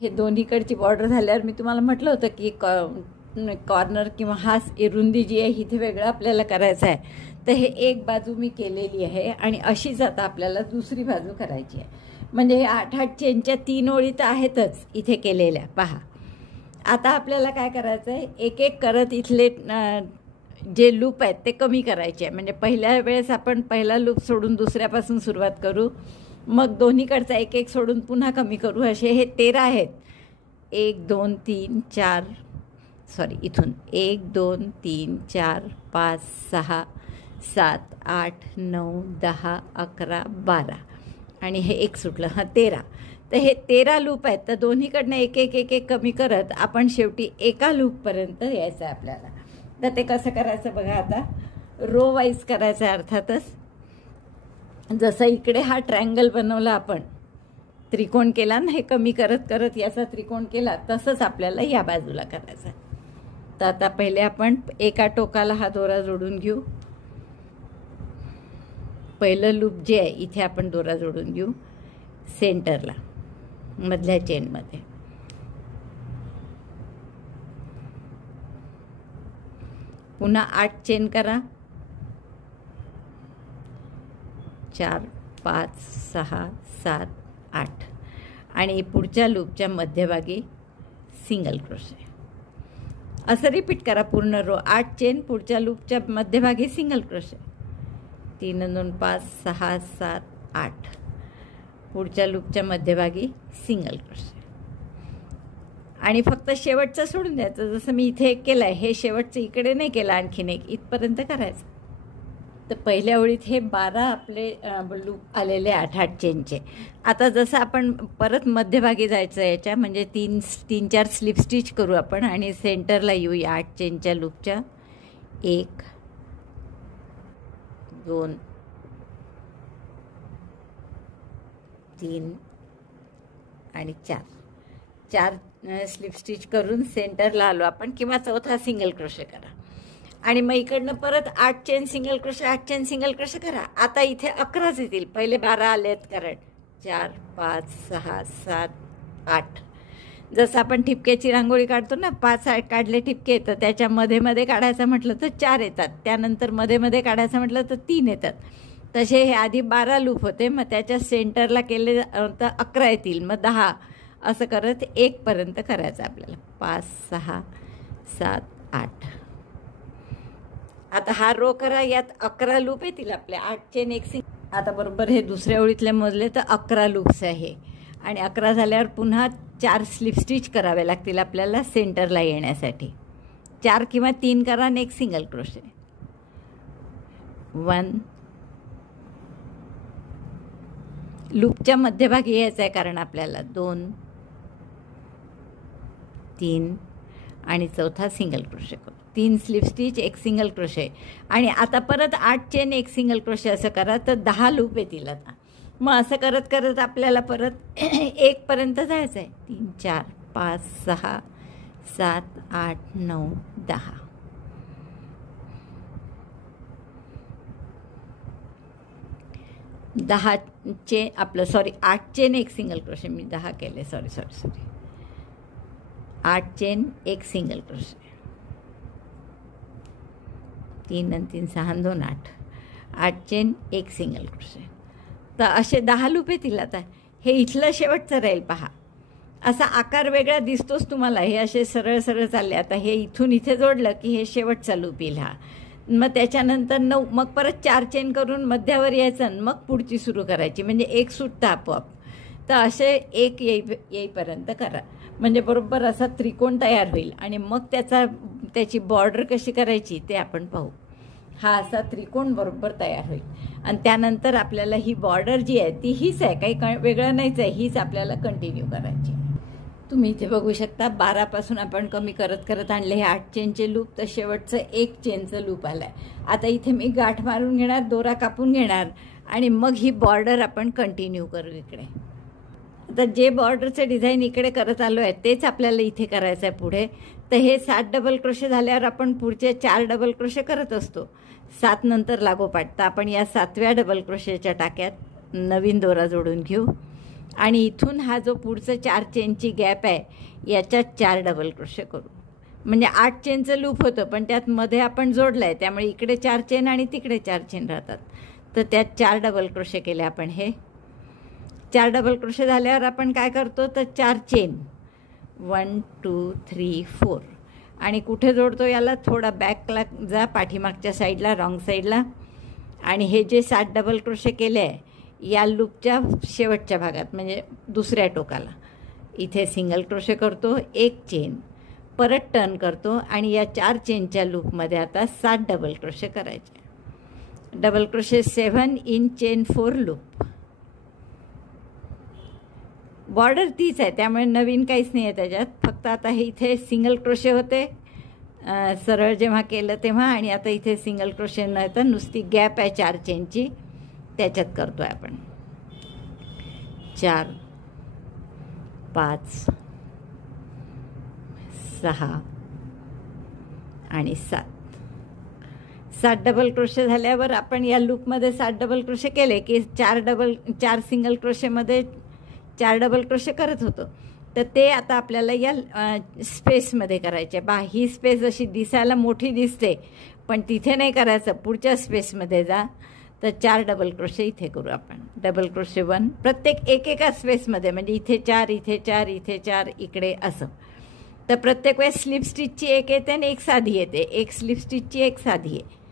हे दोन्हीकडची बॉर्डर झाल्यावर मी तुम्हाला म्हटलं होतं की कॉर्नर किंवा हा रुंदी जी आहे इथे वेगळं आपल्याला करायचं आहे. तर हे एक बाजू मी केलेली आहे आणि अशीच आता आपल्याला दुसरी बाजू करायची आहे. म्हणजे हे 8-8 चेनच्या 3 ओळी तर आहेतच इथे केलेल्या. पहा आता आपल्याला काय करायचं आहे, एक एक करत इथले जे लूप आहेत ते कमी करायचे आहे. म्हणजे पहिल्या वेळेस आपण पहिला लूप सोडून दुसऱ्यापासून सुरुवात करू, मग दोन्हीकडचा एक एक सोडून पुन्हा कमी करू. असे हे 13 आहेत. 1 2 3 4 सॉरी इथून 1 2 3 4 5 6 7 8 9 10 11 12 आणि हे एक सुटलं. हां 13. तर हे 13 लूप आहेत. तर दोन्हीकडनं एक एक एक एक कमी करत आपण शेवटी एका लूपपर्यंत यायचं आहे आपल्याला. तर ते कसं करायचं बघा. आता रो वाईज करायचं आहे अर्थातच. जसं इकडे हा ट्रायंगल बनवला आपण, त्रिकोण केला ना, हे कमी करत करत याचा त्रिकोण केला, तसंच आपल्याला या बाजूला करायचं आहे. तर आता पहिले आपण एका टोकाला हा दोरा जोडून घेऊ. पहिलं लूप जे आहे इथे आपण दोरा जोडून घेऊ सेंटरला, मधल्या चेनमध्ये. पुन्हा 8 चेन करा. 4 5 6 7 8 आणि पुढच्या लूपच्या मध्यभागी सिंगल क्रोशे. असं रिपीट करा पूर्ण रो. 8 चेन, पुढच्या लूपच्या मध्यभागी सिंगल क्रोशे. 3 2 5 6 7 8 पुढच्या लूपच्या मध्यभागी सिंगल क्रोशे. आणि फक्त शेवटचं सोडून द्यायचं. जसं मी इथे एक केलं आहे, हे शेवटचं इकडे नाही केलं, आणखीन एक इथपर्यंत करायचं. तर पहिल्या ओळीत हे 12 आपले लूप आलेले 8-8 चेनचे. आता जसं आपण परत मध्यभागी जायचं याच्या, म्हणजे 3-4 स्लिप स्टिच करू आपण आणि सेंटरला येऊया 8 चेनच्या लूपच्या. 1 2 3 आणि 4 स्लिप स्टिच करून सेंटरला आलो आपण, किंवा चौथा सिंगल क्रोशे करा. आणि मग इकडनं परत 8 chain single crochet, 8 chain single crochet करा. आता इथे 11च येतील, पहिले 12 आलेत कारण 4 5 6 7 8. जसं आपण ठिपक्याची रांगोळी काढतो ना, 5 काढले ठिपके, तर त्याच्या मध्ये मध्ये काढायचं म्हटलं तर 4 येतात. त्यानंतर मध्ये मध्ये काढायचं म्हटलं तर 3 येतात. तसे हे आधी 12 लूप होते, मग त्याच्या सेंटरला केले तर 11 येतील, मग 10 असं करत 1 पर्यंत करायचं आपल्याला. 5 6 7 8. आता हा रो करा. यात 11 लूप येतील आपले. 8 चेन 1 सिंगल. आता बरोबर हे दुसऱ्या ओळीतले मोजले तर 11 लूप्स आहे. आणि 11 झाल्यावर पुन्हा 4 स्लिप स्टिच करावे लागतील आपल्याला सेंटरला येण्यासाठी. 4 किंवा 3 करा आणि 1 सिंगल क्रोशे. 1 लूपच्या मध्यभागी यायचं आहे कारण आपल्याला. 2 3 आणि चौथा सिंगल क्रोशे करू. 3 स्लिप स्टिच 1 सिंगल क्रोशे. आणि आता परत 8 चेन 1 सिंगल क्रोशे असं करा तर 10 लूप येतील आता. मग असं करत करत आपल्याला परत 1 पर्यंत जायचं आहे. 3 4 5 6 7 8 9 10. आपलं 8 चेन 1 सिंगल क्रोशे. मी 10 केले, सॉरी. 8 chain 1 single crochet. 3 आणि 3 6 आणि 2 8. 8 चेन 1 सिंगल क्रोशे. तर असे 10 लूप येतील. आता हे इथलं शेवटचं राहील. पहा असा आकार वेगळा दिसतोच तुम्हाला. हे असे सरळ सरळ चालले. आता हे इथून इथे जोडलं की हे शेवटचा लूप येईल हा. मग त्याच्यानंतर 9, मग परत 4 चेन करून मध्यावर यायचं आणि मग पुढची सुरू करायची, म्हणजे 1 सुटतं आपोआप. तर असे 1 येईपर्यंत करा, म्हणजे बरोबर असा त्रिकोण तयार होईल. आणि मग त्याची बॉर्डर कशी करायची ते आपण पाहू. हा असा त्रिकोण बरोबर तयार होईल. आणि त्यानंतर आपल्याला ही बॉर्डर जी आहे ती हीच आहे, काही वेगळं नाहीच आहे. हीच आपल्याला कंटिन्यू करायची. तुम्ही इथे बघू शकता 12 पासून आपण कमी करत करत आणले हे 8 चेनचे लूप. तर शेवटचं 1 चेनचं लूप आलं आहे. आता इथे मी गाठ मारून घेणार, दोरा कापून घेणार आणि मग ही बॉर्डर आपण कंटिन्यू करू इकडे. आता जे बॉर्डरचं डिझाईन इकडे करत आलो आहे तेच आपल्याला इथे करायचं आहे पुढे. तर हे 7 डबल क्रोशे झाल्यावर आपण पुढचे 4 डबल क्रोशे करत असतो 7 नंतर लागोपाठ. तर आपण या 7व्या डबल क्रोशेच्या टाक्यात नवीन दोरा जोडून घेऊ. आणि इथून हा जो पुढचं 4 चेनची गॅप आहे याच्यात 4 डबल क्रोशे करू. म्हणजे 8 चेनचं लूप होतं, पण त्यात मध्ये आपण जोडलं आहे, त्यामुळे इकडे 4 चेन आणि तिकडे 4 चेन राहतात. तर त्यात 4 डबल क्रोशे केले आपण. हे 4 डबल क्रोशे झाल्यावर आपण काय करतो, तर 4 चेन 1 2 3 4 आणि कुठे जोडतो याला, थोडा बॅकला जा, पाठीमागच्या साईडला, रॉंग साईडला. आणि हे जे 7 डबल क्रोशे केले आहे या लूपच्या शेवटच्या भागात म्हणजे दुसऱ्या टोकाला इथे सिंगल क्रोशे करतो, 1 चेन, परत टर्न करतो आणि या 4 चेनच्या लूपमध्ये आता 7 डबल क्रोशे करायचे. Double crochet 7 in chain 4 loop. Border तीच आहे, त्यामुळे नवीन काहीच नाही आहे त्याच्यात. फक्त आता हे इथे सिंगल क्रोशे होते सरळ जेव्हा केलं तेव्हा, आणि आता इथे सिंगल क्रोशे न तर नुसती गॅप आहे 4 चेनची, त्याच्यात करतो आहे आपण. 4 5 6 आणि 7. 7 डबल क्रोशे झाल्यावर आपण या लूपमध्ये 7 डबल क्रोशे केले की 4 सिंगल क्रोशेमध्ये 4 डबल क्रोशे करत होतो. तर ते आता आपल्याला या स्पेसमध्ये करायचे. ही स्पेस अशी दिसायला मोठी दिसते, पण तिथे नाही करायचं, पुढच्या स्पेसमध्ये जा. तर 4 डबल क्रोशे इथे करू आपण. डबल क्रोशे 1 प्रत्येक एका स्पेसमध्ये, म्हणजे इथे 4 इथे 4 इथे 4 इकडे असं. तर प्रत्येक वेळेस स्लिप स्टिचची एक येते आणि एक साधी येते, एक स्लिप स्टिचची एक साधी आहे.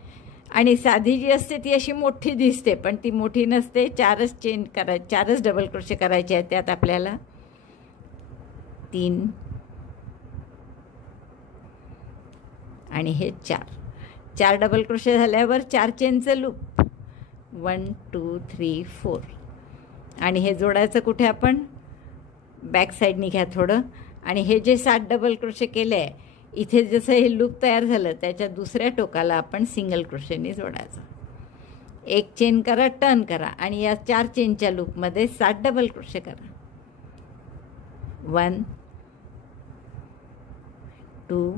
आणि साधी जी असते ती अशी मोठी दिसते, पण ती मोठी नसते. 4च चेन करायचे, 4च डबल क्रोशे करायचे आहेत त्यात आपल्याला. 3 आणि हे 4 डबल क्रोशे झाल्यावर 4 चेनचं लूप 1 2 3 4 आणि हे जोडायचं कुठे आपण, बॅक साईडनी घ्या थोडं. आणि हे जे 7 डबल क्रोशे केले आहे इथे जसं हे लूप तयार झालं त्याच्या दुसऱ्या टोकाला आपण सिंगल क्रोशेने जोडायचं. 1 चेन करा, टर्न करा आणि या 4 चेनच्या लूपमध्ये 7 डबल क्रोशे करा. 1 2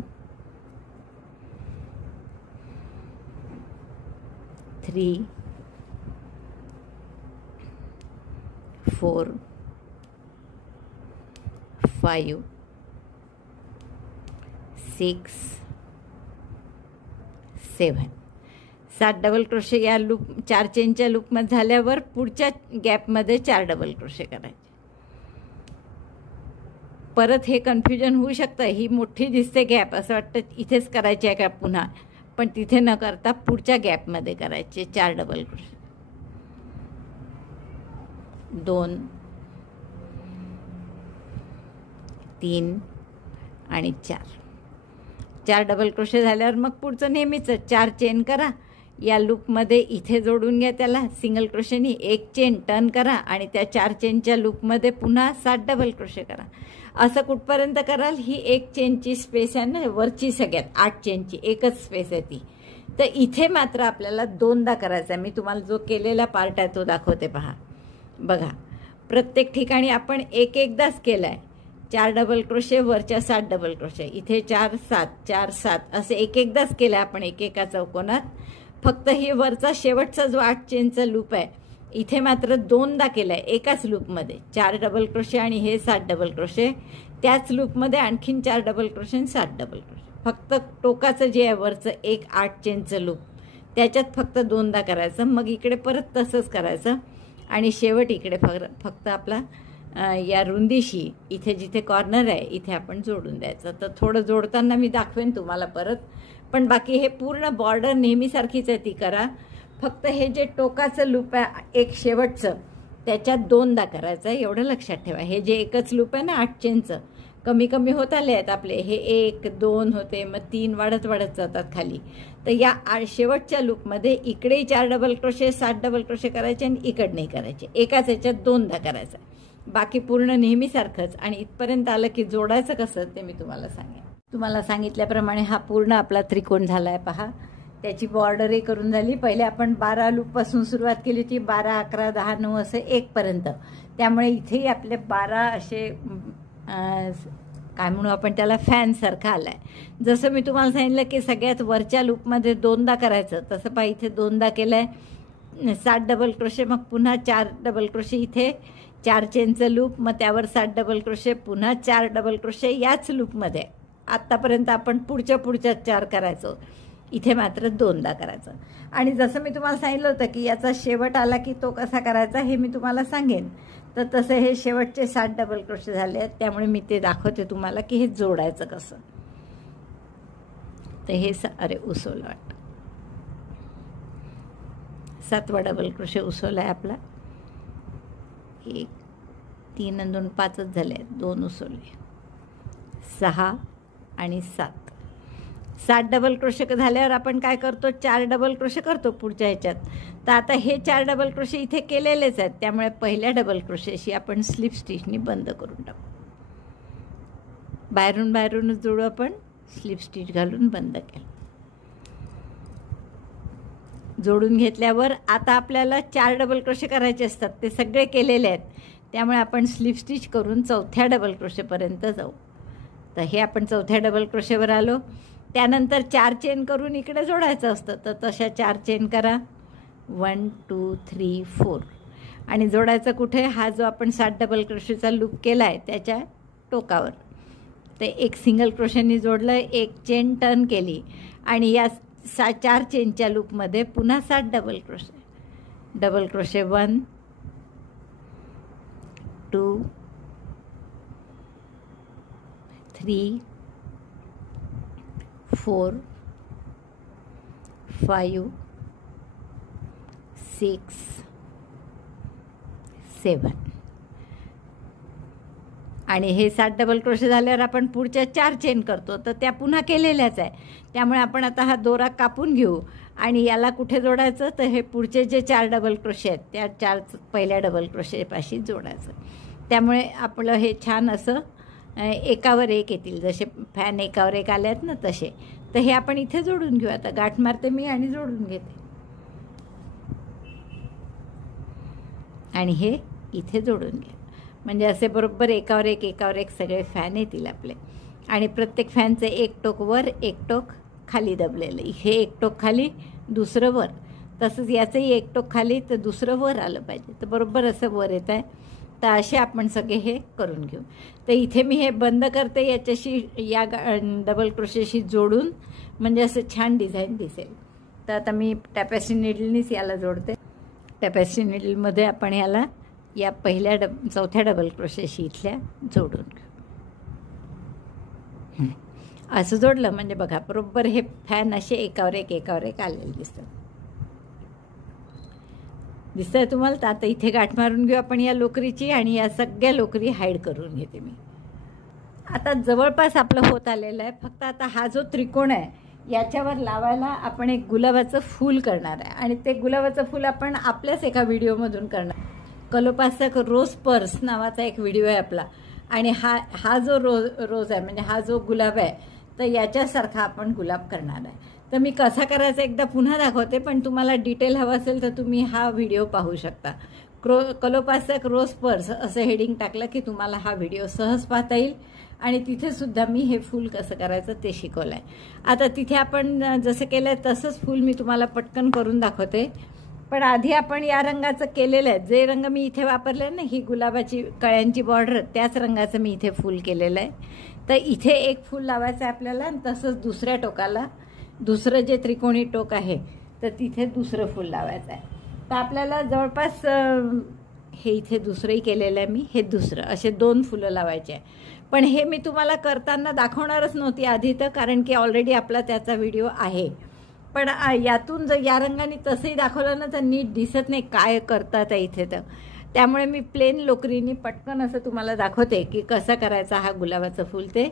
3 4 5 6 7. 7 डबल क्रोशे या लूप 4 चेनच्या लूपमध्ये झाल्यावर पुढच्या गॅपमध्ये 4 डबल क्रोशे करायचे. परत हे कन्फ्युजन होऊ शकतं, ही मोठी दिसते गॅप, असं वाटतं इथेच करायची आहे का पुन्हा, पण तिथे न करता पुढच्या गॅपमध्ये करायचे 4 डबल क्रोशे. 2 3 आणि 4 डबल क्रोशे झाल्यावर मग पुढचं नेहमीच 4 चेन करा, या लूपमध्ये इथे जोडून घ्या त्याला सिंगल क्रोशेनी, 1 चेन, टर्न करा आणि त्या 4 चेनच्या लूपमध्ये पुन्हा 7 डबल क्रोशे करा. असं कुठपर्यंत कराल, ही 1 चेनची स्पेस आहे ना वरची, सगळ्यात 8 चेनची एकच स्पेस आहे ती. तर इथे मात्र आपल्याला 2दा करायचं आहे. मी तुम्हाला जो केलेला पार्ट आहे तो दाखवते पहा. बघा, प्रत्येक ठिकाणी आपण एकदाच केला आहे. 4 डबल क्रोशे, वरच्या 7 डबल क्रोशे, इथे 4 7 4 7 असे एकदाच केलं आपण एका चौकोनात. फक्त ही वरचा शेवटचा जो 8 चेनचा लूप आहे इथे मात्र 2दा केला आहे एकाच लूपमध्ये. 4 डबल क्रोशे आणि हे 7 डबल क्रोशे, त्याच लूपमध्ये आणखीन 4 डबल क्रोशे आणि 7 डबल क्रोशे. फक्त टोकाचं जे आहे वरचं 8 चेनचं लूप त्याच्यात फक्त 2दा करायचं. मग इकडे परत तसंच करायचं आणि शेवट इकडे फक्त आपला या रुंदीशी इथे जिथे कॉर्नर आहे इथे आपण जोडून द्यायचं. तर थोडं जोडताना मी दाखवेन तुम्हाला परत, पण बाकी हे पूर्ण बॉर्डर नेहमीसारखीच आहे ती करा. फक्त हे जे टोकाचं लूप आहे एक शेवटचं त्याच्यात 2दा करायचं आहे, एवढं लक्षात ठेवा. हे जे एकच लूप आहे ना 8 चेनचं, कमी कमी होत आले आहेत आपले. हे 1 2 होते, मग 3 वाढत जातात खाली. तर या शेवटच्या लूपमध्ये इकडेही 4 डबल क्रोशे 7 डबल क्रोशे करायचे आणि इकडे नाही करायचे, एकाच ह्याच्यात 2दा करायचं. बाकी पूर्ण नेहमीसारखंच. आणि इथपर्यंत आलं की जोडायचं कसं ते मी तुम्हाला सांगेन. तुम्हाला सांगितल्याप्रमाणे हा पूर्ण आपला त्रिकोण झाला आहे पहा. त्याची बॉर्डरही करून झाली. पहिले आपण 12 लूपपासून सुरुवात केली होती, 12 11 10 9 असं 1 पर्यंत. त्यामुळे इथेही आपले 12 असे काय म्हणू आपण त्याला फॅनसारखा आला आहे. जसं मी तुम्हाला सांगितलं की सगळ्यात वरच्या लूपमध्ये 2दा करायचं, तसं पहा इथे 2दा केलं आहे. 7 डबल क्रोशे, मग पुन्हा 4 डबल क्रोशे, इथे 4 चेनचं लूप, मग त्यावर 7 डबल क्रोशे, पुन्हा 4 डबल क्रोशे याच लूपमध्ये. आत्तापर्यंत आपण पुढच्या 4 करायचो, इथे मात्र 2दा करायचं. आणि जसं मी तुम्हाला सांगितलं होतं की याचा शेवट आला की तो कसा करायचा हे मी तुम्हाला सांगेन. तर तसं हे शेवटचे 7 डबल क्रोशे झाले आहेत, त्यामुळे मी ते दाखवते तुम्हाला की हे जोडायचं कसं. तर हे अरे उसवलं वाटतं, 7वा डबल क्रोशे उसवला आहे आपला. 1 3 आणि 2 5च झाले, 2 उसवले, 6 आणि 7. 7 डबल क्रोशे झाल्यावर आपण काय करतो, 4 डबल क्रोशे करतो पुढच्या ह्याच्यात. तर आता हे 4 डबल क्रोशे इथे केलेलेच आहेत, त्यामुळे पहिल्या डबल क्रोशेशी आपण स्लिप स्टिचनी बंद करून टाकू. बाहेरूनच जोडू आपण, स्लिप स्टिच घालून बंद केलं. जोडून घेतल्यावर आता आपल्याला 4 डबल क्रोशे करायचे असतात, ते सगळे केलेले आहेत, त्यामुळे आपण स्लिप स्टिच करून 4थ्या डबल क्रोशेपर्यंत जाऊ. तर हे आपण 4थ्या डबल क्रोशेवर आलो. त्यानंतर 4 चेन करून इकडे जोडायचं असतं, तर तशा 4 चेन करा, 1 2 3 4. आणि जोडायचं कुठे, हा जो आपण 7 डबल क्रोशेचा लूप केला आहे त्याच्या टोकावर. ते एक सिंगल क्रोशेनी जोडलं, एक चेन टर्न केली आणि या 4 चेनच्या लूपमध्ये पुन्हा 7 डबल क्रोशे. Double crochet 1 2 3 4 5 6 7. आणि हे 7 डबल क्रोशे झाल्यावर आपण पुढच्या 4 चेन करतो, तर त्या पुन्हा केलेल्याच आहे, त्यामुळे आपण आता हा दोरा कापून घेऊ आणि याला कुठे जोडायचं, तर हे पुढचे जे 4 डबल क्रोशे आहेत त्या 4 पहिल्या डबल क्रोशेपाशी जोडायचं. त्यामुळे आपलं हे छान असं एकावर एक येतील, जसे फॅन एकावर एक आले आहेत ना तसे. तर हे आपण इथे जोडून घेऊ. आता गाठ मारते मी आणि जोडून घेते, आणि हे इथे जोडून घे. म्हणजे असे बरोबर एकावर एक सगळे फॅन येतील आपले. आणि प्रत्येक फॅनचे एक टोक वर, एक टोक खाली दबलेलं. हे एक टोक खाली, दुसरं वर. तसंच याचंही एक टोक खाली तर दुसरं वर आलं पाहिजे, तर बरोबर असं वर येत आहे. तर असे आपण सगळे हे करून घेऊ. तर इथे मी हे बंद करते याच्याशी, या डबल क्रोशेशी जोडून, म्हणजे असं छान डिझाईन दिसेल. तर आता मी टॅपेस्ट्री नीडलनीच याला जोडते. टॅपेस्ट्री नीडलमध्ये आपण याला या पहिल्या 4थ्या डबल क्रोशेशी इथल्या जोडून घेऊ. असं जोडलं म्हणजे बघा बरोबर हे फॅन असे एकावर एक आलेले दिसतात. दिसतंय तुम्हाला. तर आता इथे गाठ मारून घेऊ आपण या लोकरीची, आणि या सगळ्या लोकरी हाईड करून घेते मी. आता जवळपास आपलं होत आलेलं आहे. फक्त आता हा जो त्रिकोण आहे याच्यावर लावायला आपण एक गुलाबाचं फूल करणार आहे, आणि ते गुलाबाचं फूल आपण आपल्याच एका व्हिडिओमधून करणार. कलोपासक रोज पर्स नावाचा एक व्हिडिओ आहे आपला, आणि हा जो रोज आहे म्हणजे हा जो गुलाब आहे, तर याच्यासारखा आपण गुलाब करणार आहे. तर मी कसा करायचा एकदा पुन्हा दाखवते, पण तुम्हाला डिटेल हवं असेल तर तुम्ही हा व्हिडिओ पाहू शकता. कलोपासक रोज पर्स असं हेडिंग टाकलं की तुम्हाला हा व्हिडिओ सहज पाहता येईल, आणि तिथे सुद्धा मी हे फूल कसं करायचं ते शिकवलं आहे. आता तिथे आपण जसं केलं आहे तसंच फूल मी तुम्हाला पटकन करून दाखवते. पण आधी आपण या रंगाचं केलेलं आहे. जे रंग मी इथे वापरले ना, ही गुलाबाची कळ्यांची बॉर्डर, त्याच रंगाचं मी इथे फूल केलेलं आहे. तर इथे एक फूल लावायचं आहे आपल्याला, आणि तसंच दुसऱ्या टोकाला दुसरं जे त्रिकोणी टोक आहे तर तिथे दुसरं फूल लावायचं आहे. तर आपल्याला जवळपास हे इथे दुसरंही केलेलं आहे मी, हे दुसरं, असे 2 फुलं लावायचे आहे. पण हे मी तुम्हाला करताना दाखवणारच नव्हती आधी, तर कारण की ऑलरेडी आपला त्याचा व्हिडिओ आहे. पण यातून जर या रंगाने तसंही दाखवलं ना तर नीट दिसत नाही काय करतात इथे. तर त्यामुळे मी प्लेन लोकरीने पटकन असं तुम्हाला दाखवते की कसं करायचा हा गुलाबाचं फूल. ते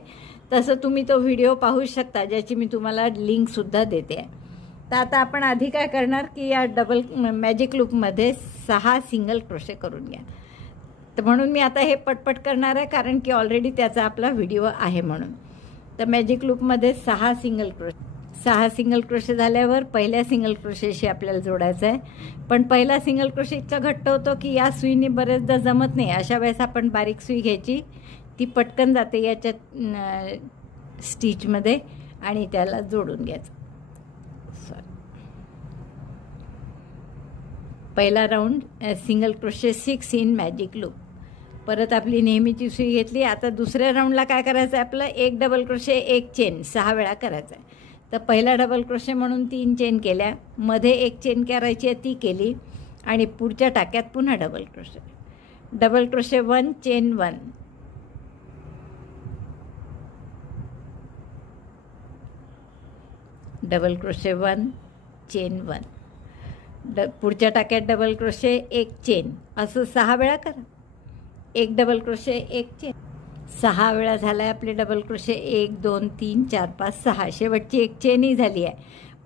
तसं तुम्ही तो व्हिडिओ पाहू शकता, ज्याची मी तुम्हाला लिंकसुद्धा देते आहे. तर आता आपण आधी काय करणार की या डबल मॅजिक लूपमध्ये 6 सिंगल क्रोशे करून घ्या. तर म्हणून मी आता हे पटपट करणार आहे, कारण की ऑलरेडी त्याचा आपला व्हिडिओ आहे म्हणून. तर मॅजिक लूपमध्ये 6 सिंगल क्रोशे झाल्यावर पहिल्या सिंगल क्रोशेशी आपल्याला जोडायचं आहे. पण पहिला सिंगल क्रोशे इतका घट्ट होतो की या सुईने बरेचदा जमत नाही. अशा वेळेस आपण बारीक सुई घ्यायची, ती पटकन जाते याच्यात स्टिचमध्ये, आणि त्याला जोडून घ्यायचं. पहिला round single crochet 6 in magic loop. परत आपली नेहमीची सुई घेतली. आता दुसऱ्या राऊंडला काय करायचं आहे आपलं, एक डबल क्रोशे एक चेन 6 वेळा करायचा आहे. तर पहिला डबल क्रोशे म्हणून 3 चेन केल्या, मध्ये एक चेन करायची आहे ती केली आणि पुढच्या टाक्यात पुन्हा double crochet. Double crochet 1 chain 1, double crochet 1 chain 1, पुढच्या टाक्यात डबल क्रोशे एक चेन, असं 6 वेळा करा. एक डबल क्रोशे एक चेन, 6 वेळा झाला आहे आपले डबल क्रोशे. 1 2 3 4 5 6, शेवटची एक चेनही झाली आहे.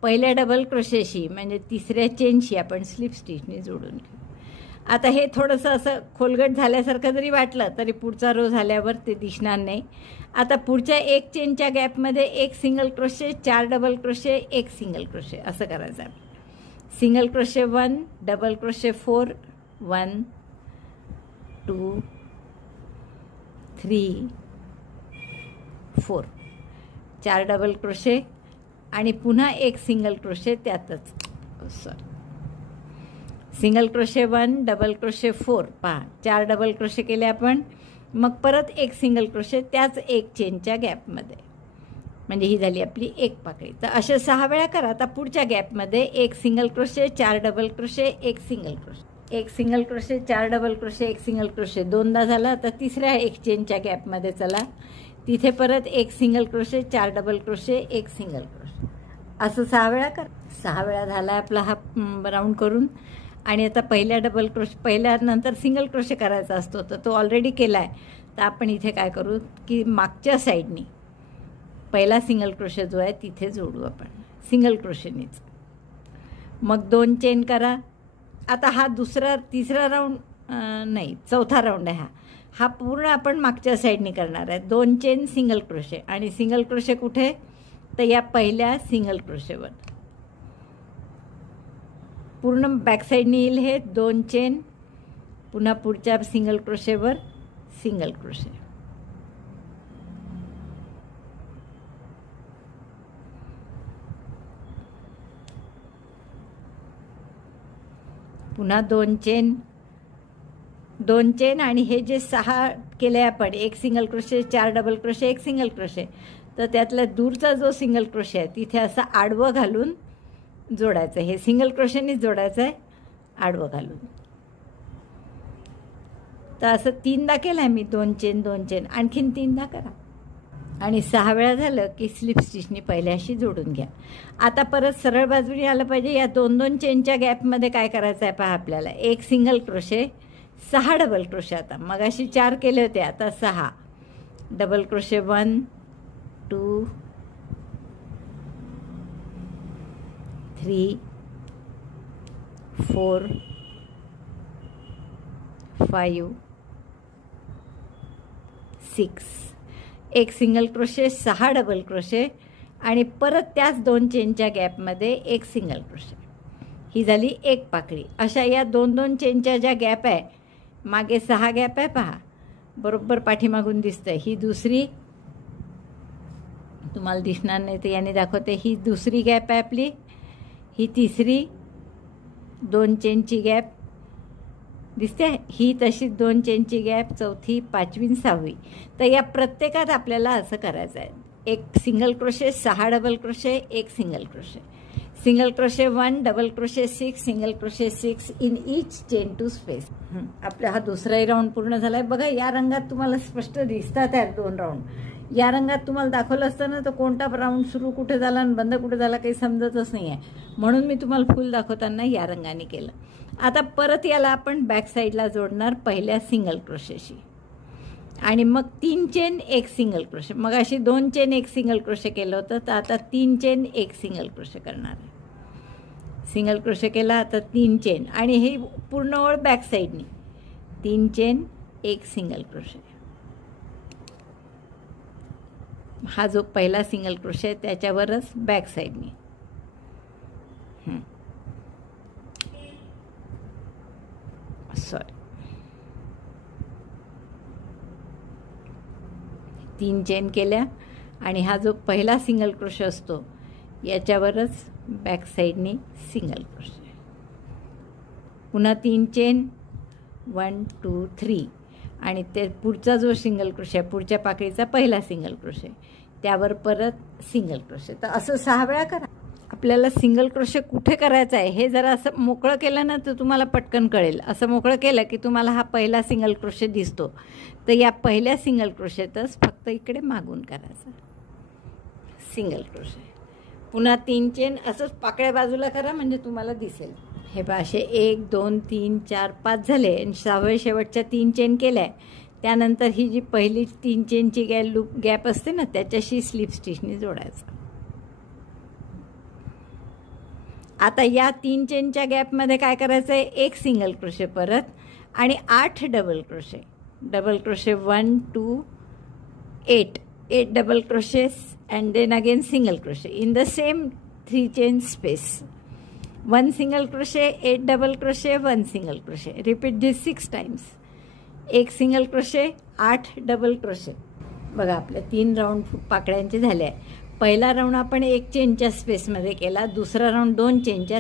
पहिल्या डबल क्रोशेशी म्हणजे तिसऱ्या चेनशी आपण स्लिप स्टिचने जोडून घेऊ. आता हे थोडंसं असं खोलगट झाल्यासारखं जरी वाटलं तरी पुढचा रो झाल्यावर ते दिसणार नाही. आता पुढच्या एक चेनच्या गॅपमध्ये एक सिंगल क्रोशे, 4 डबल क्रोशे, एक सिंगल क्रोशे असं करायचं आहे. Single crochet 1, double crochet 4, 1 2 3 4, 4 double crochet आणि पुन्हा एक सिंगल क्रोशे त्यातच. सिंगल क्रोशे 1, डबल क्रोशे 4, पहा 4 डबल क्रोशे केले आपण. मग परत एक सिंगल क्रोशे त्याच एक चेनच्या गॅपमध्ये, म्हणजे ही झाली आपली एक पाकळी. तर असे 6 वेळा करा. आता पुढच्या गॅपमध्ये एक सिंगल क्रोशे, 4 डबल क्रोशे, एक सिंगल क्रोशे, एक सिंगल क्रोशे, 4 डबल क्रोशे, एक सिंगल क्रोशे, दोनदा झाला. तर तिसऱ्या एक चेनच्या गॅपमध्ये चला, तिथे परत एक सिंगल क्रोशे, 4 डबल क्रोशे, एक सिंगल क्रोशे, असं 6 वेळा करा. 6 वेळा झाला आपला हा राऊंड करून. आणि आता पहिल्या डबल क्रोशे, पहिल्यानंतर सिंगल क्रोशे करायचा असतो तर तो ऑलरेडी केला आहे. तर आपण इथे काय करू की मागच्या साईडनी पहिला सिंगल क्रोशे जो आहे तिथे जोडू आपण सिंगल क्रोशेनीच. मग 2 चेन करा. आता हा तिसरा राऊंड नाही, चौथा राऊंड आहे हा पूर्ण आपण मागच्या साईडनी करणार आहे. 2 चेन सिंगल क्रोशे, आणि सिंगल क्रोशे कुठे, तर या पहिल्या सिंगल क्रोशेवर पूर्ण बॅक साईडनी येईल हे. 2 चेन, पुन्हा पुढच्या सिंगल क्रोशेवर सिंगल क्रोशे, पुन्हा 2 चेन, 2 चेन, आणि हे जे 6 केले आपण, एक सिंगल क्रोशे, 4 डबल क्रोशे, एक सिंगल क्रोशे, तर त्यातला दूरचा जो सिंगल क्रोशे आहे तिथे असं आडवं घालून जोडायचं. हे सिंगल क्रोशेनीच जोडायचं आहे आडवं घालून. तर असं 3दा केलं आहे मी. 2 चेन 2 चेन, आणखीन 3दा करा. आणि 6 वेळा झालं की स्लिप स्टिचनी पहिल्याशी जोडून घ्या. आता परत सरळ बाजूने आलं पाहिजे. या 2-2 चेनच्या गॅपमध्ये काय करायचं आहे पहा आपल्याला, एक सिंगल क्रोशे, 6 डबल क्रोशे. आता मगाशी 4 केले होते, आता 6 डबल क्रोशे, 1 2 3 4 5 6, एक सिंगल क्रोशे, 6 डबल क्रोशे, आणि परत त्याच 2 चेनच्या गॅपमध्ये एक सिंगल क्रोशे. ही झाली एक पाकळी. अशा या 2-2 चेनच्या ज्या गॅप आहे, मागे 6 गॅप आहे पहा, बरोबर पाठीमागून दिसतंय. ही दुसरी, तुम्हाला दिसणार नाही तर याने दाखवते, ही दुसरी गॅप आहे आपली. ही तिसरी 2 चेनची गॅप दिसते, ही तशी 2 चेनची गॅप, चौथी, 5वी, 6वी. तर या प्रत्येकात आपल्याला असं करायचं आहे. एक सिंगल क्रोशे, 6 डबल क्रोशे, एक single crochet, single crochet 1, double crochet 6, single crochet 6 in each chain two space. आपला हा दुसराही राऊंड पूर्ण झाला आहे. बघा या रंगात तुम्हाला स्पष्ट दिसतात आहेत 2 राऊंड. या रंगात तुम्हाला दाखवलं असतं ना तर कोणता राऊंड सुरू कुठे झाला आणि बंद कुठे झाला काही समजतच नाही आहे. म्हणून मी तुम्हाला फुल दाखवताना या रंगाने केलं. आता परत याला आपण बॅक साईडला जोडणार पहिल्या सिंगल क्रोशेशी, आणि मग 3 चेन एक सिंगल क्रोशे. मग अशी 2 चेन एक सिंगल क्रोशे केलं होतं, तर आता 3 चेन एक सिंगल क्रोशे करणार आहे. सिंगल क्रोशे केला, आता 3 चेन, आणि हे पूर्ण ओळ बॅक साईडनी 3 चेन एक सिंगल क्रोशे. हा जो पहिला सिंगल क्रोशे त्याच्यावरच बॅक साईडनी सॉरी 3 चेन केल्या, आणि हा जो पहिला सिंगल क्रोशे असतो याच्यावरच बॅक साईडनी सिंगल क्रोशे, पुन्हा 3 चेन 1 2 3, आणि ते पुढचा जो सिंगल क्रोशे आहे, पुढच्या पाकळीचा पहिला सिंगल क्रोशे, त्यावर परत सिंगल क्रोशे. तर असं 6 वेळा करा. आपल्याला सिंगल क्रोशे कुठे करायचं आहे हे जरा असं मोकळं केलं ना तर तुम्हाला पटकन कळेल. असं मोकळं केलं की तुम्हाला हा पहिला सिंगल क्रोशे दिसतो. तर या पहिल्या सिंगल क्रोशेतच फक्त इकडे मागून करायचं सिंगल क्रोशे. पुन्हा 3 चेन असंच पाकळ्या बाजूला करा म्हणजे तुम्हाला दिसेल. हे पहा, असे 1 2 3 4 5 झाले आणि 6व्या शेवटच्या 3 चेन केल्या. त्यानंतर ही जी पहिली 3 चेनची गॅप असते ना त्याच्याशी स्लिप स्टिचने जोडायचं. आता या 3 चेनच्या गॅपमध्ये काय करायचं आहे, एक सिंगल क्रोशे परत आणि 8 double crochet. Double crochet 1 2 8 double crochets and then again single crochet in the same 3 chain space. 1 single crochet, 8 double crochet, 1 single crochet. Repeat this 6 times. एक सिंगल क्रोशे, 8 डबल क्रोशे. बघा आपल्या 3 round पाकळ्यांचे झाले आहे. पहिला round आपण 1 चेनच्या स्पेसमध्ये केला, दुसरा राऊंड 2 चेनच्या,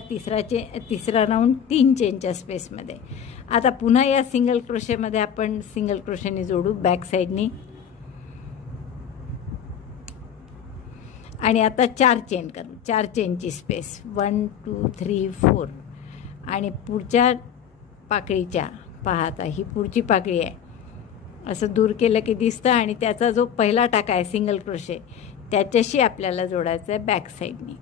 तिसरा राऊंड 3 चेनच्या स्पेसमध्ये. आता पुन्हा या सिंगल क्रोशेमध्ये आपण सिंगल क्रोशेने जोडू बॅक साईडनी. आणि आता 4 चेन करू, 4 चेनची स्पेस 1 2 3 4. आणि पुढच्या पाकळीच्या पहा, आता ही पुढची पाकळी आहे, असं दूर केलं की दिसतं. आणि त्याचा जो पहिला टाका आहे सिंगल क्रोशे त्याच्याशी आपल्याला जोडायचं आहे बॅक साईडनी.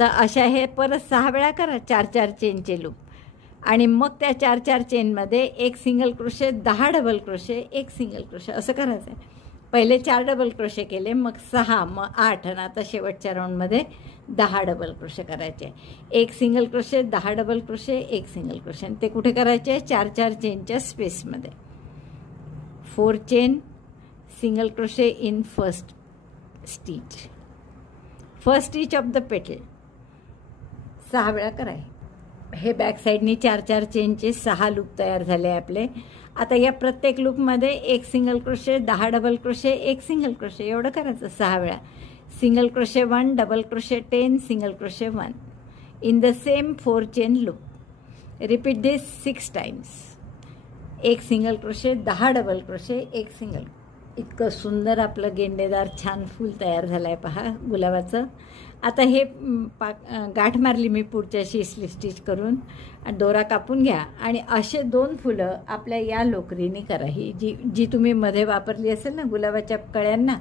तर अशा हे परत 6 वेळा करा 4 चेनचे लूप. आणि मग त्या 4 चेनमध्ये एक सिंगल क्रोशे, 10 डबल क्रोशे, एक सिंगल क्रोशे असं करायचं आहे. पहिले 4 डबल क्रोशे केले, मग 6, मग 8 आणि आता शेवटच्या राऊंडमध्ये 10 डबल क्रोशे करायचे. एक सिंगल क्रोशे, 10 डबल क्रोशे, एक सिंगल क्रोशे. आणि ते कुठे करायचे, 4 चेनच्या स्पेसमध्ये. 4 chain single crochet in first stitch of the पेटल. 6 वेळा कराय. हे बॅक साईडनी 4 चेनचे 6 लूप तयार झाले आपले. आता या प्रत्येक लूपमध्ये एक सिंगल क्रोशे, 10 डबल क्रोशे, एक सिंगल क्रोशे एवढं करायचं 6 वेळा. Single crochet 1, double crochet 10, single crochet 1 in the same 4 chain loop. Repeat this 6 times. एक सिंगल क्रोशे, 10 डबल क्रोशे, एक सिंगल. इतकं सुंदर आपलं गेंडेदार छान फूल तयार झालं आहे पहा गुलाबाचं. आता हे गाठ मारली मी पुढच्याशी स्लिप स्टिच करून, दोरा कापून घ्या. आणि असे 2 फुलं आपल्या या लोकरीने करा. ही जी तुम्ही मध्ये वापरली असेल ना गुलाबाच्या कळ्यांना,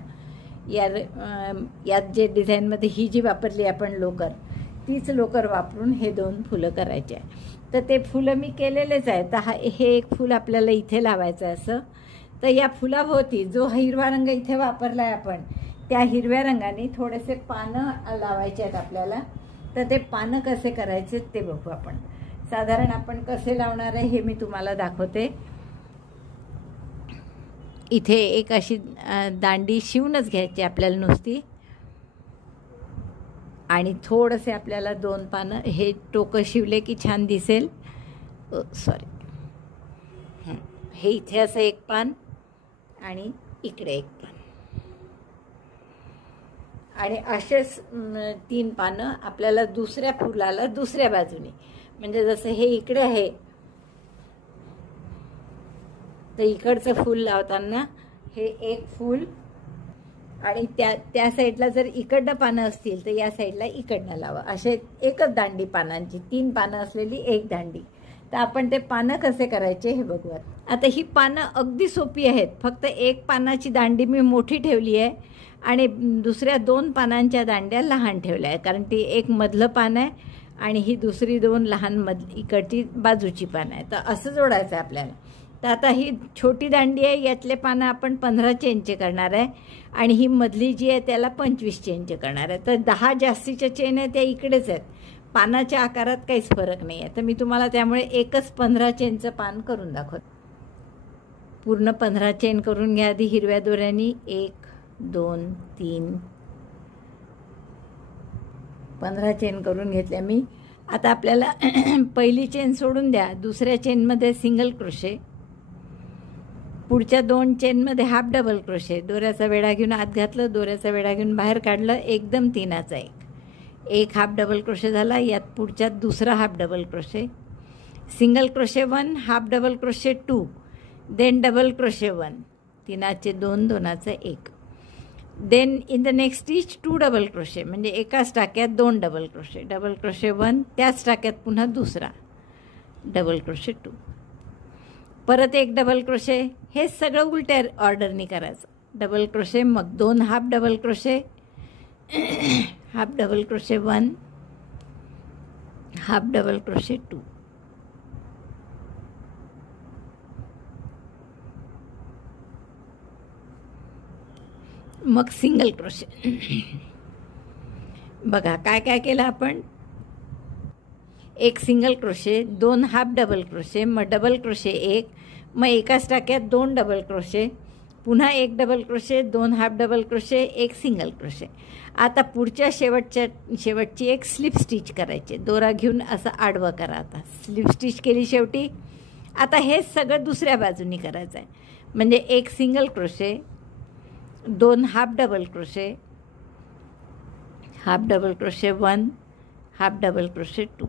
यात जे डिझाईनमध्ये ही जी वापरली आपण लोकर, तीच लोकर वापरून हे 2 फुलं करायचे आहे. तर ते फुलं मी केलेलेच आहे. तर हे एक फूल आपल्याला इथे लावायचं आहे असं. तर या फुलाभोवती जो हिरवा रंग इथे वापरला आहे आपण, त्या हिरव्या रंगाने थोडेसे पानं लावायचे आहेत आपल्याला. तर ते पानं कसे करायचे ते बघू आपण. साधारण आपण कसे लावणार आहे हे मी तुम्हाला दाखवते. इथे एक अशी दांडी शिवूनच घ्यायची आपल्याला नुसती. आणि थोडेसे आपल्याला 2 पानं, हे टोकं शिवले की छान दिसेल. सॉरी, हे इथे असं एक पान आणि इकडे एक पान. आणि असेच 3 पानं आपल्याला दुसऱ्या फुलाला दुसऱ्या बाजूने, म्हणजे जसं हे इकडे आहे तर इकडचं फूल लावताना हे एक फूल, आणि त्या साईडला जर इकडनं पानं असतील तर या साईडला इकडनं लावा. असे एकच दांडी पानांची, 3 पानं असलेली एक दांडी. तर आपण ते पानं कसे करायचे हे बघूयात. आता ही पानं अगदी सोपी आहेत. फक्त एक पानाची दांडी मी मोठी ठेवली आहे आणि दुसऱ्या 2 पानांच्या दांड्या लहान ठेवल्या आहेत, कारण ती एक मधलं पान आहे आणि ही दुसरी 2 लहान इकडची बाजूची पानं आहे. तर असं जोडायचं आहे आपल्याला. तर आता ही छोटी दांडी आहे, यातले पानं आपण 15 चेनचे करणार आहे आणि ही मधली जी आहे त्याला 25 चेनचे करणार आहे. तर 10 जास्तीच्या चेन आहे त्या इकडेच आहेत. पानाच्या आकारात काहीच फरक नाही आहे. तर मी तुम्हाला त्यामुळे एकच 15 चेनचं पान करून दाखवते. पूर्ण 15 चेन करून घ्या आधी हिरव्या दोऱ्यानी. 1 2 3 15 चेन करून घेतल्या मी. आता आपल्याला पहिली चेन सोडून द्या, दुसऱ्या चेनमध्ये सिंगल क्रोशे, पुढच्या 2 चेनमध्ये हाफ डबल क्रोशे, दोऱ्याचा वेढा घेऊन आत घातलं, दोऱ्याचा वेढा घेऊन बाहेर काढलं, एकदम 3चा 1, एक हाफ डबल क्रोशे झाला, यात पुढच्यात दुसरा half double crochet, single crochet 1, half double crochet 2, then double crochet 1, 3चे 2, 2चे 1, then in the next stitch 2 double crochet, म्हणजे एकाच टाक्यात 2 डबल क्रोशे, डबल क्रोशे 1, त्याच टाक्यात पुन्हा दुसरा डबल क्रोशे 2, परत एक डबल क्रोशे. हे सगळं उलट्या ऑर्डरनी करायचं. डबल क्रोशे, मग 2 half double crochet, half double crochet 1, half double crochet 2, मग सिंगल क्रोशे. बघा काय काय केलं आपण. एक single crochet, 2 half double crochet, मग डबल क्रोशे 1, मग एकाच टाक्यात 2 डबल क्रोशे, पुन्हा एक double crochet, 2 half double crochet, एक सिंगल क्रोशे. आता पुढच्या शेवटची एक स्लिप स्टिच करायची. दोरा घेऊन असं आडवं करा. आता स्लिप स्टिच केली शेवटी. आता हे सगळं दुसऱ्या बाजूनी करायचं आहे. म्हणजे एक single crochet, 2 half double crochet, half double crochet 1, half double crochet 2,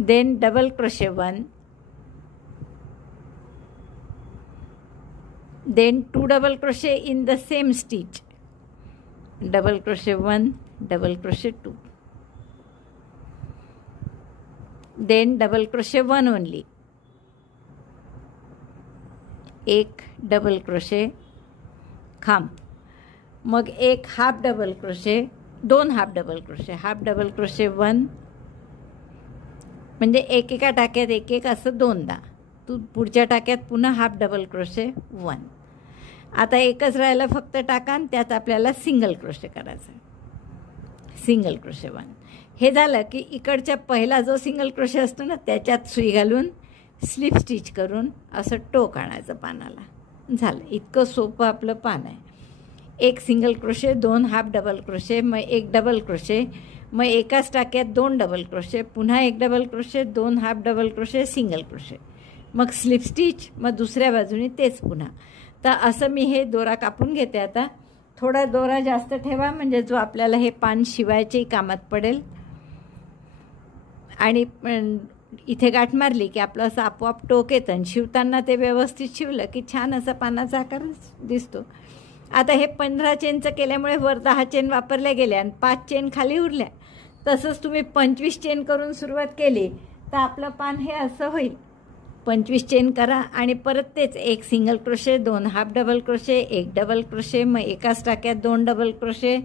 then double crochet 1, then 2 double crochet in the same stitch, double crochet 1, double crochet 2, then double crochet 1 only, एक डबल क्रोशे, खांब, मग एक half double crochet, 2 half double crochet, half double crochet 1, म्हणजे एकेका टाक्यात एक एक असं 2दा. पुढच्या टाक्यात पुन्हा हाफ डबल क्रोशे 1. आता एकच राहिलं फक्त टाका, त्यात आपल्याला सिंगल क्रोशे करायचं आहे. Single crochet 1. हे झालं की इकडच्या पहिला जो सिंगल क्रोशे असतो ना, त्याच्यात सुई घालून स्लिप स्टिच करून असं टोक आणायचं पानाला. झालं. इतकं सोपं आपलं पान आहे. एक single crochet, 2 half double crochet, मग एक डबल क्रोशे, मग एकाच टाक्यात 2 डबल क्रोशे, पुन्हा एक double crochet, 2 half double crochet, single crochet, मग स्लिप स्टिच, मग दुसऱ्या बाजूने तेच पुन्हा. तर असं मी हे दोरा कापून घेते. आता थोडा दोरा जास्त ठेवा, म्हणजे जो आपल्याला हे पान शिवायच्याही कामात पडेल. आणि इथे गाठ मारली की आपलं असं आपोआप टोक येतं, आणि शिवताना ते व्यवस्थित शिवलं की छान असा पानाचा आकार दिसतो. आता हे 15 चेनचं केल्यामुळे वर 10 चेन वापरल्या गेल्या आणि 5 चेन खाली उरल्या. तसंच तुम्ही 25 चेन करून सुरुवात केली तर आपलं पान हे असं होईल. 25 चेन करा आणि परत तेच एक single crochet, 2 half double crochet, एक डबल क्रोशे, मग एकाच टाक्यात 2 डबल क्रोशे,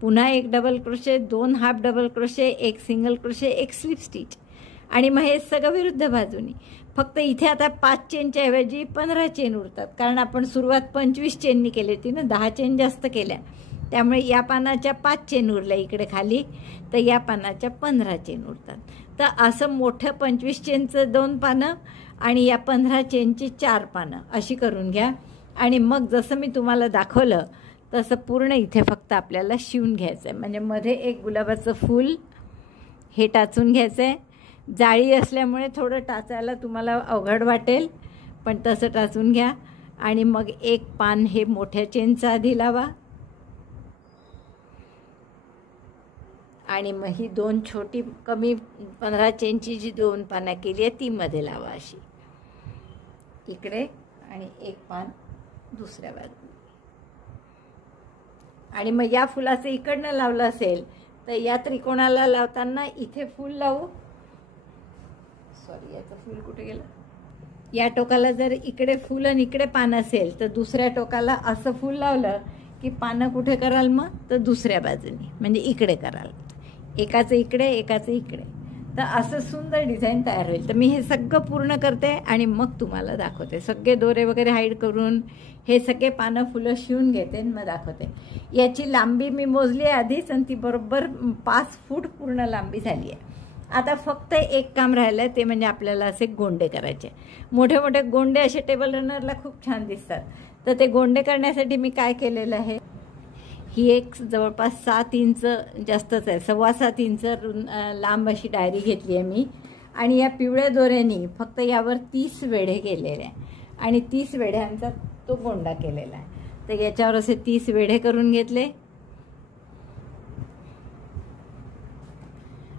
पुन्हा एक double crochet, 2 half double crochet, एक सिंगल क्रोशे, एक स्लिप स्टिच. आणि मग हे सगळं विरुद्ध बाजूनी. फक्त इथे आता 5 चेनच्या ऐवजी 15 चेन उरतात, कारण आपण सुरुवात 25 चेननी केली होती ना, 10 चेन जास्त केल्या. त्यामुळे या पानाच्या 5 चेन उरल्या इकडे खाली, तर या पानाच्या 15 चेन उरतात. तर असं मोठं 25 चेनचं 2 पानं आणि या 15 चेनची 4 पानं अशी करून घ्या. आणि मग जसं मी तुम्हाला दाखवलं तसं पूर्ण इथे फक्त आपल्याला शिवून घ्यायचं आहे. म्हणजे मध्ये एक गुलाबाचं फूल हे टाचून घ्यायचं आहे. जाळी असल्यामुळे थोडं टाचायला तुम्हाला अवघड वाटेल, पण तसं टाचून घ्या. आणि मग एक पान हे मोठ्या चेनचं आधी लावा, आणि मग ही 2 छोटी कमी 15 चेनची जी 2 पानं केली आहे ती मध्ये लावा अशी इकडे, आणि एक पान दुसऱ्या बाजूला. आणि मग या फुलाचं इकडनं लावलं असेल तर या त्रिकोणाला लावताना इथे फूल लावू. सॉरी, याचं फूल कुठे गेलं. या टोकाला जर इकडे फूल आणि इकडे पान असेल तर दुसऱ्या टोकाला असं फूल लावलं की पानं कुठे कराल मग, तर दुसऱ्या बाजूनी, म्हणजे इकडे कराल. एकाचं इकडे, एकाचं इकडे. तर असं सुंदर डिझाईन तयार होईल. तर मी हे सगळं पूर्ण करते आणि मग तुम्हाला दाखवते. सगळे दोरे वगैरे हाईड करून हे सगळे पानं फुलं शिवून घेते आणि मग दाखवते. याची लांबी मी मोजली आहे आधीच, आणि ती बरोबर 5 फूट पूर्ण लांबी झाली आहे. आता फक्त एक काम राहिलं आहे, ते म्हणजे आपल्याला असे गोंडे करायचे. मोठे मोठे गोंडे असे टेबल रनरला खूप छान दिसतात. तर ते गोंडे करण्यासाठी मी काय केलेलं आहे, ही एक जवळपास 7 इंच जास्तच आहे, 7.25 इंच लांब अशी डायरी घेतली आहे मी. आणि या पिवळ्या दोऱ्यानी फक्त यावर 30 वेढे केलेले आहे आणि 30 वेढ्यांचा तो गोंडा केलेला आहे. तर याच्यावर असे 30 वेढे करून घेतले.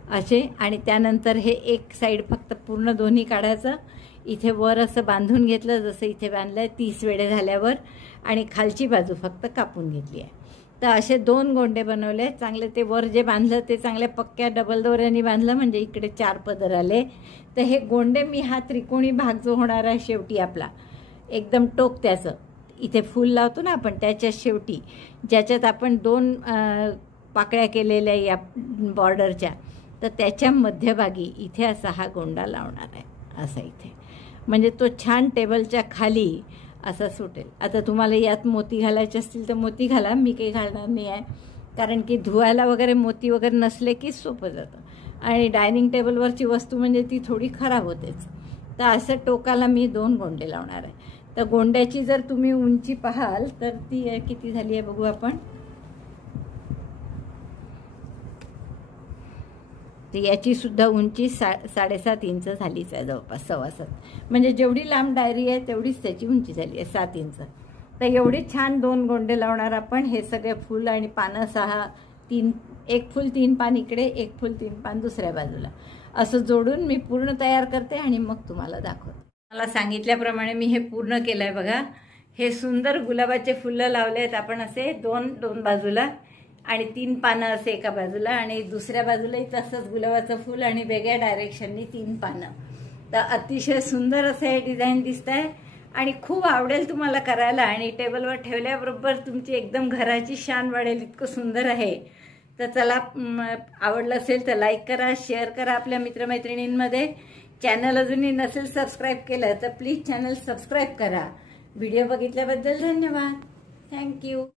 असे. आणि त्यानंतर हे एक साईड फक्त पूर्ण दोन्ही काढायचं. इथे वर असं बांधून घेतलं जसं इथे बांधलं आहे 30 वेळे झाल्यावर, आणि खालची बाजू फक्त कापून घेतली आहे. तर असे 2 गोंडे बनवले चांगले. ते वर जे बांधलं ते चांगल्या पक्क्या डबल दोऱ्याने बांधलं, म्हणजे इकडे 4 पदर आले. तर हे गोंडे मी हा त्रिकोणी भाग जो होणार आहे शेवटी आपला एकदम टोक त्याचं इथे फूल लावतो ना आपण त्याच्या शेवटी, ज्याच्यात आपण 2 पाकळ्या केलेल्या या बॉर्डरच्या, तर त्याच्या मध्यभागी इथे असा हा गोंडा लावणार आहे असा इथे. म्हणजे तो छान टेबलच्या खाली असा सुटेल. आता तुम्हाला यात मोती घालायचे असतील तर मोती घाला, मी काही घालणार नाही आहे, कारण की धुवायला वगैरे मोती वगैरे नसले की सोपं जातं. आणि डायनिंग टेबलवरची वस्तू म्हणजे ती थोडी खराब होतेच. तर असं टोकाला मी 2 गोंडे लावणार आहे. तर गोंड्याची जर तुम्ही उंची पाहाल तर ती किती झाली आहे बघू आपण. तर याची सुद्धा उंची 7.5 इंच झालीच आहे जवळपास, 7.25. म्हणजे जेवढी लांब डायरी आहे तेवढीच त्याची उंची झाली आहे 7 इंच. तर एवढी छान 2 गोंडे लावणार आपण. हे सगळे फूल आणि पानं 6 एक फूल 3 पान इकडे, एक फूल 3 पान दुसऱ्या बाजूला, असं जोडून मी पूर्ण तयार करते आणि मग तुम्हाला दाखवते. मला सांगितल्याप्रमाणे मी हे पूर्ण केलं आहे बघा. हे सुंदर गुलाबाचे फुलं लावले आहेत आपण असे 2 बाजूला, आणि 3 पानं असे एका बाजूला, आणि दुसऱ्या बाजूलाही तसंच गुलाबाचं फूल आणि वेगळ्या डायरेक्शननी 3 पानं. तर अतिशय सुंदर असं हे डिझाईन दिसत आहे आणि खूप आवडेल तुम्हाला करायला. आणि टेबलवर ठेवल्याबरोबर तुमची एकदम घराची शान वाढेल, इतकं सुंदर आहे. तर चला, आवडलं असेल तर लाईक करा, शेअर करा आपल्या मित्रमैत्रिणींमध्ये. चॅनल अजूनही नसेल सबस्क्राईब केलं तर प्लीज चॅनल सबस्क्राईब करा. व्हिडिओ बघितल्याबद्दल धन्यवाद. थँक्यू.